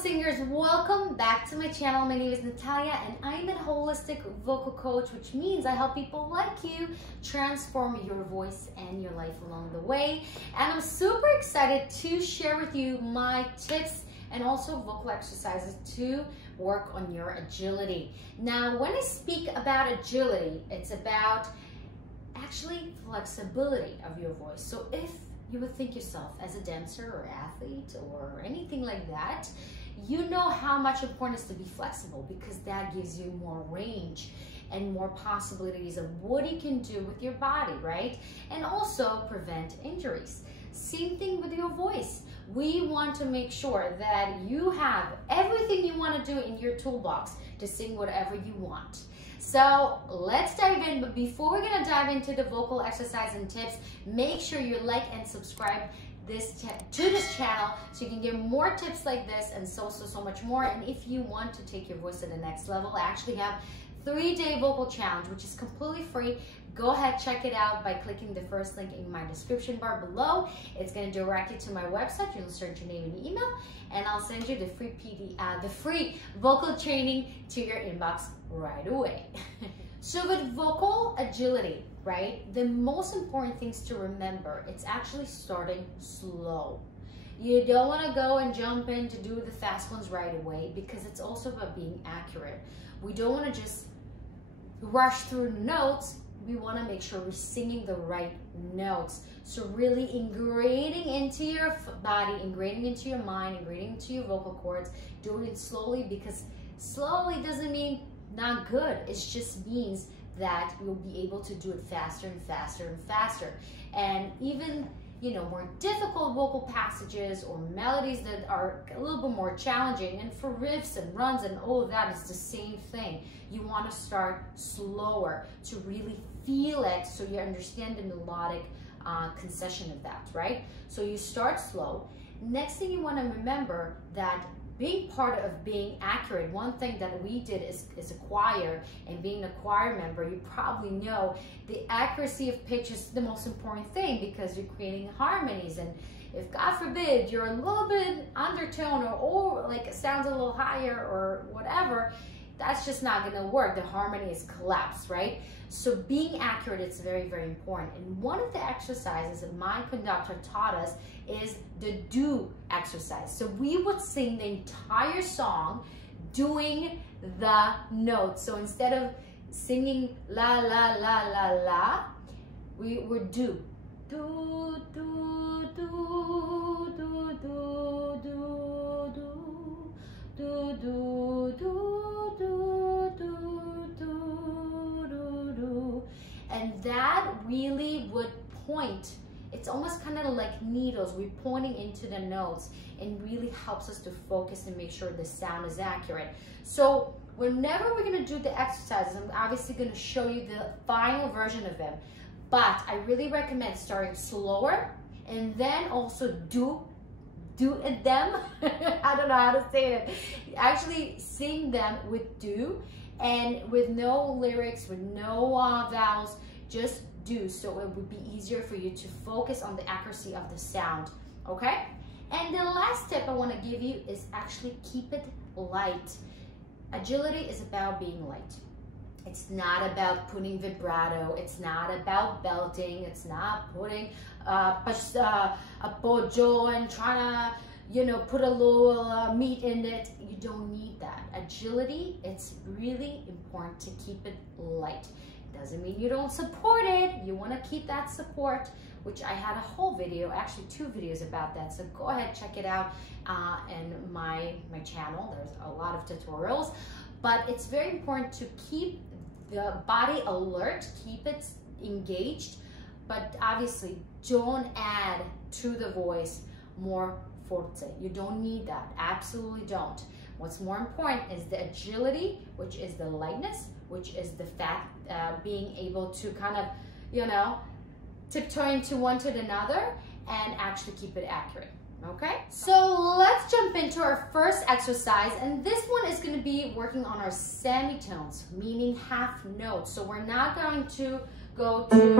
singers, welcome back to my channel. My name is Natalia and I'm a holistic vocal coach, which means I help people like you transform your voice and your life along the way. And I'm super excited to share with you my tips and also vocal exercises to work on your agility. Now, when I speak about agility, it's about actually flexibility of your voice. So if you would think yourself as a dancer or athlete or anything like that, you know how much important it is to be flexible, because that gives you more range and more possibilities of what you can do with your body, right? And also prevent injuries. Same thing with your voice. We want to make sure that you have everything you want to do in your toolbox to sing whatever you want. So let's dive in, but before we're gonna dive into the vocal exercise and tips, make sure you like and subscribe to this channel so you can get more tips like this and so much more. And if you want to take your voice to the next level, I actually have 3-day vocal challenge, which is completely free. Go ahead, check it out by clicking the first link in my description bar below. It's going to direct you to my website. You'll insert your name and email, and I'll send you the free vocal training to your inbox right away. So with vocal agility, right, the most important things to remember, it's actually starting slow. You don't want to go and jump in to do the fast ones right away, because it's also about being accurate. We don't want to just rush through notes. We want to make sure we're singing the right notes. So really ingraining into your body, ingraining into your mind, ingraining into your vocal cords, doing it slowly, because slowly doesn't mean not good. It just means that you'll be able to do it faster and faster and faster. And even, you know, more difficult vocal passages or melodies that are a little bit more challenging, and for riffs and runs and all of that, it's the same thing. You want to start slower to really feel it, so you understand the melodic concession of that, right? So you start slow. Next thing you want to remember, that being part of being accurate, one thing that we did is a choir, and being a choir member, you probably know the accuracy of pitch is the most important thing, because you're creating harmonies. And if God forbid you're a little bit undertone or like it sounds a little higher or whatever, that's just not going to work. The harmony is collapsed, right? So being accurate is very, very important. And one of the exercises that my conductor taught us is the do exercise. So we would sing the entire song doing the notes. So instead of singing la, la, la, la, la, we would do. Do, do, do, do, do, do, do, do, do, do. And that really would point, it's almost kind of like needles, we're pointing into the notes, and really helps us to focus and make sure the sound is accurate. So whenever we're going to do the exercises, I'm obviously going to show you the final version of them, but I really recommend starting slower and then also do them. I don't know how to say it. Actually sing them with do, and with no lyrics, with no vowels, just do, so it would be easier for you to focus on the accuracy of the sound, okay? And the last tip I want to give you is actually keep it light. Agility is about being light. It's not about putting vibrato, it's not about belting, it's not putting apoggio and trying to, you know, put a little meat in it. You don't need that. Agility, it's really important to keep it light. Doesn't mean you don't support it. You want to keep that support, which I had a whole video, actually 2 videos about that. So go ahead, check it out in my channel. There's a lot of tutorials, but it's very important to keep the body alert, keep it engaged, but obviously don't add to the voice more forte. You don't need that. Absolutely don't. What's more important is the agility, which is the lightness, which is the being able to kind of, you know, tiptoe into one to another and actually keep it accurate. Okay, so let's jump into our first exercise, and this one is going to be working on our semitones, meaning half notes. So we're not going to go to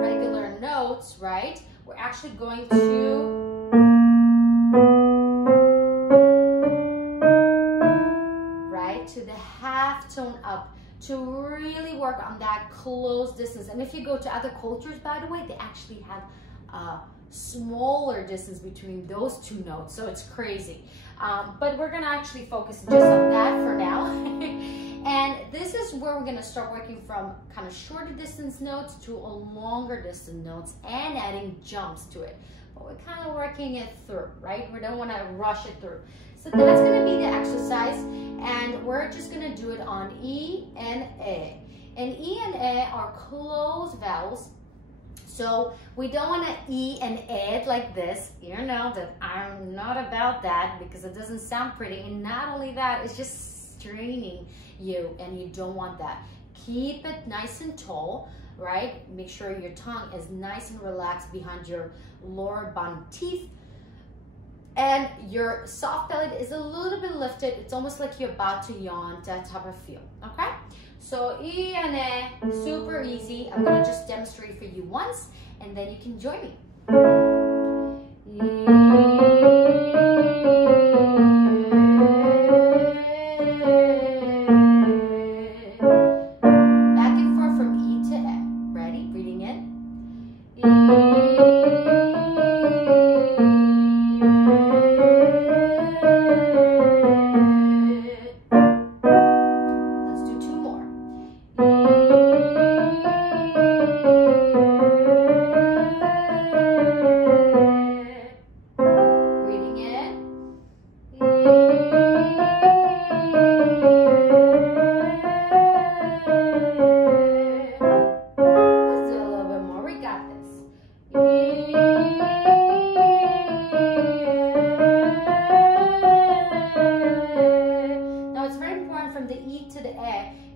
regular notes, right? We're actually going to to really work on that close distance. And if you go to other cultures, by the way, they actually have a smaller distance between those two notes, so it's crazy. But we're gonna actually focus just on that for now. And this is where we're gonna start working from kind of shorter distance notes to a longer distance notes and adding jumps to it. But we're kind of working it through, right? We don't wanna rush it through. So that's gonna be the exercise, and we're just gonna do it on E and A. And E and A are closed vowels. So we don't want to E and A it like this. You know that I'm not about that because it doesn't sound pretty. And not only that, it's just straining you, and you don't want that. Keep it nice and tall, right? Make sure your tongue is nice and relaxed behind your lower bottom teeth. And your soft belly is a little bit lifted. It's almost like you're about to yawn, that type of feel, okay? So E and A, super easy. I'm gonna just demonstrate for you once, and then you can join me. Back and forth from E to A. Ready? Breathing in.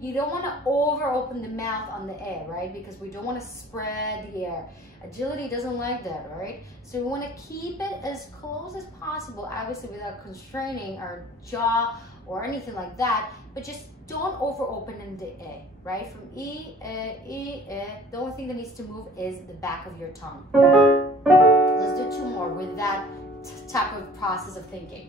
You don't want to over open the mouth on the A, right? Because we don't want to spread the air. Agility doesn't like that, right? So we want to keep it as close as possible, obviously without constraining our jaw or anything like that, but just don't over open in the A, right? From E, the only thing that needs to move is the back of your tongue. Let's do two more with that type of process of thinking.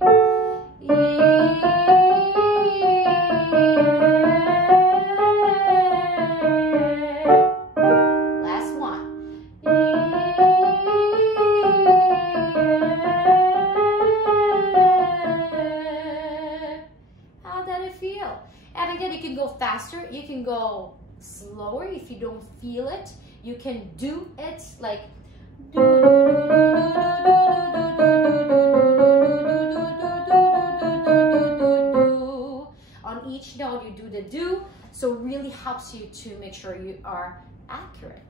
Last one. How did it feel? And again, you can go faster, you can go slower if you don't feel it. You can do it like on each note you do the do, so it really helps you to make sure you are accurate.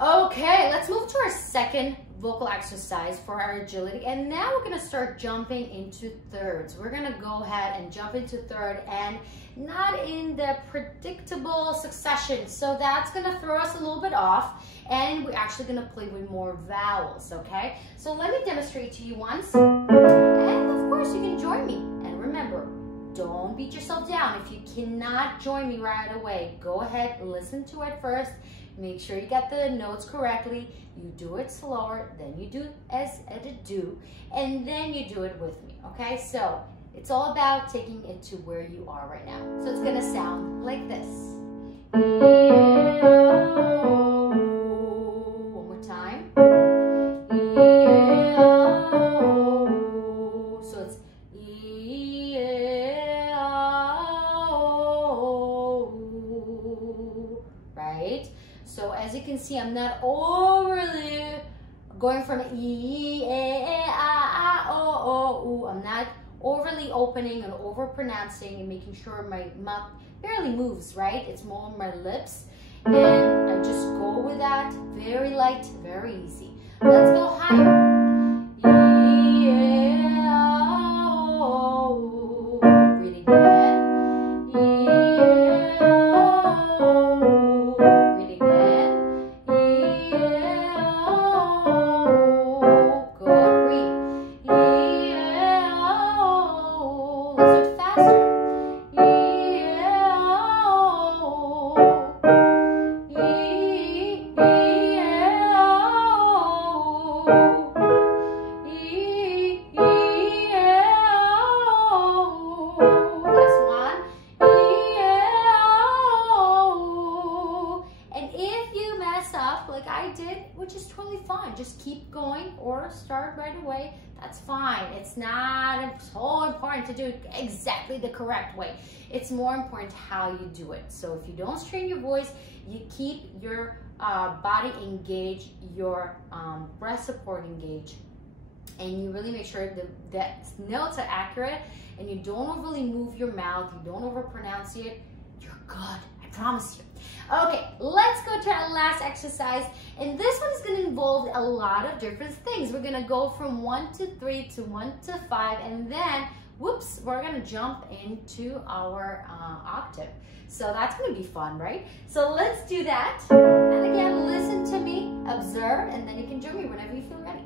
Okay, let's move to our second vocal exercise for our agility, and now we're going to start jumping into thirds. We're going to go ahead and jump into third, and not in the predictable succession, so that's going to throw us a little bit off, and we're actually going to play with more vowels. Okay, so let me demonstrate to you once, and of course you can join me. And remember, don't beat yourself down. If you cannot join me right away, go ahead, listen to it first. Make sure you get the notes correctly. You do it slower, then you do as a do, and then you do it with me, okay? So it's all about taking it to where you are right now. So it's gonna sound like this. One more time. So it's right? So as you can see, I'm not overly going from E, A, A, O, I'm not overly opening and over pronouncing and making sure my mouth barely moves, right? It's more on my lips. And I just go with that, very light, very easy. Let's go higher. Breathing in. just keep going or start right away, that's fine. It's not so important to do it exactly the correct way. It's more important how you do it. So if you don't strain your voice, you keep your body engaged, your breath support engaged, and you really make sure that notes are accurate, and you don't overly move your mouth, you don't overpronounce it, you're good, I promise you. Okay, let's go to our last exercise, and this one is going to involve a lot of different things. We're going to go from 1 to 3 to 1 to 5, and then, whoops, we're going to jump into our octave. So that's going to be fun, right? So let's do that. And again, listen to me, observe, and then you can join me whenever you feel ready.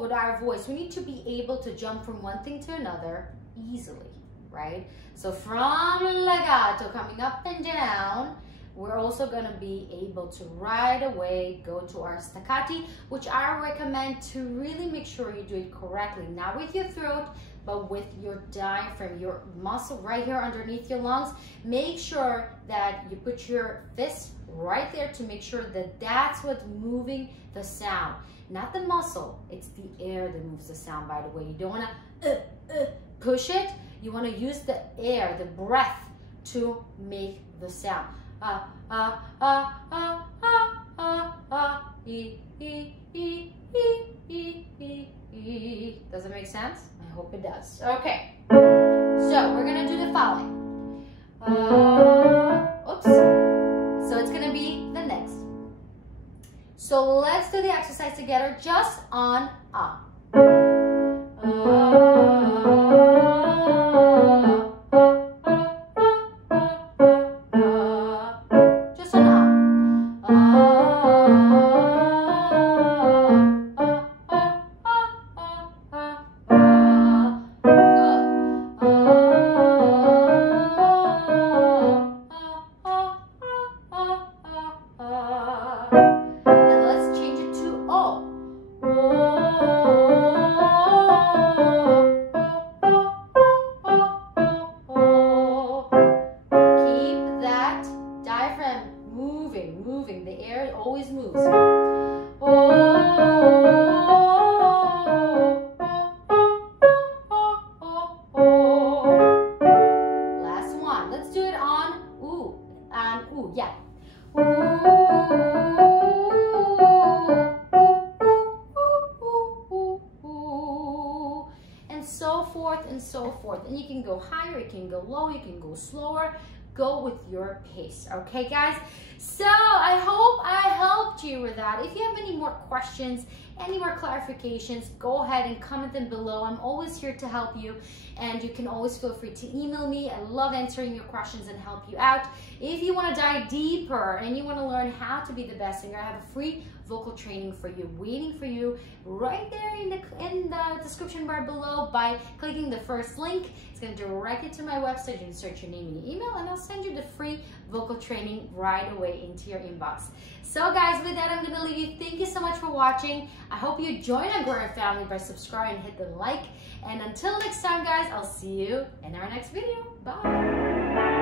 With our voice, we need to be able to jump from one thing to another easily, right? So from legato, coming up and down, we're also going to be able to right away go to our staccati, which I recommend to really make sure you do it correctly, not with your throat, but with your diaphragm, your muscle right here underneath your lungs. Make sure that you put your fist right there to make sure that that's what's moving the sound. Not the muscle, it's the air that moves the sound, by the way. You don't want to push it. You want to use the air, the breath, to make the sound. Does it make sense? I hope it does. Okay, so we're going to do the following. Oops. So it's going to be the next. So let's do the exercise together just on just on moving. The air always moves. Last one. Let's do it on ooh and ooh. Yeah. And so forth and so forth. And you can go higher, you can go low, you can go slower. Go with your pace, okay guys? So I hope I helped you with that. If you have any more questions, any more clarifications, go ahead and comment them below. I'm always here to help you, and you can always feel free to email me. I love answering your questions and help you out. If you want to dive deeper and you want to learn how to be the best singer, I have a free vocal training for you, waiting for you right there in the description bar below by clicking the first link. It's going to direct you to my website. You can search your name and your email, and I'll send you the free vocal training right away into your inbox. So guys, with that, I'm going to leave you. Thank you so much for watching. I hope you join our growing family by subscribing and hit the like. And until next time, guys, I'll see you in our next video. Bye.